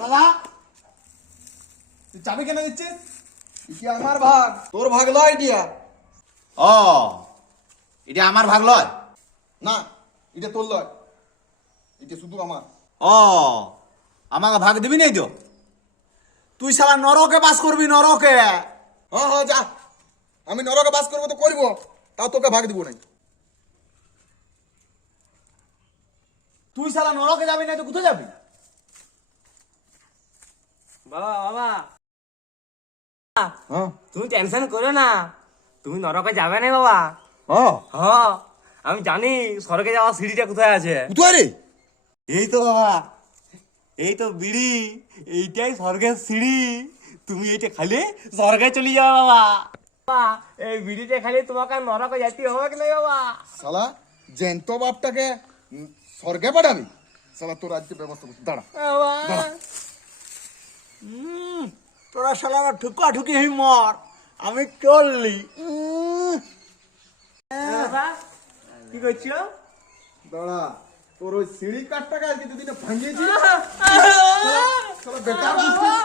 দাদা তুই চাবি কেন দিচ্ছিস? এটা আমার ভাগ, তোর ভাগ লয় এটা। ও এটা আমার ভাগ লয়? না, এটা তোর লয়, এটা শুধু আমার। ও আমাকে ভাগ দিবি নাই তো? তুই শালা নরকে বাস করবি, নরকে। হ্যাঁ হ্যাঁ যা, আমি নরকে বাস করবো তো করবো, তাও তোকে ভাগ দিব নাই। তুই শালা নরকে যাবি না তো কোথায় যাবি? বাবা বাবা, হ্যাঁ তুমি টেনশন করো না, তুমি নরকে যাবে না বাবা। হ্যাঁ হ্যাঁ, আমি জানি স্বর্গে যাওয়ার সিঁড়িটা কোথায় আছে। কোথায় রে? এই তো বাবা, এই তো বিড়ি, এইটাই স্বর্গের সিঁড়ি। তুমি এইটা খালি স্বর্গে চলে যাও বাবা। বাবা, এই বিড়িটা খালি তোমাকে আর নরকে যেতে হবে কি না বাবা? শালা জ্যান্ত বাপটাকে স্বর্গে পাঠাবি? শালা তোর রাজ্যের ব্যবস্থা করছি, দাঁড়া। বাবা, তোরা শালা আমার ঠুকা ঠুকি হই মর, আমি চললি। বাবা, কি করছো? দাঁড়া, তোর ওই সিঁড়ি কাঠটাকে আজকে দুদিনে ভাঙিয়েছি। শালা বেকার বুঝছিস?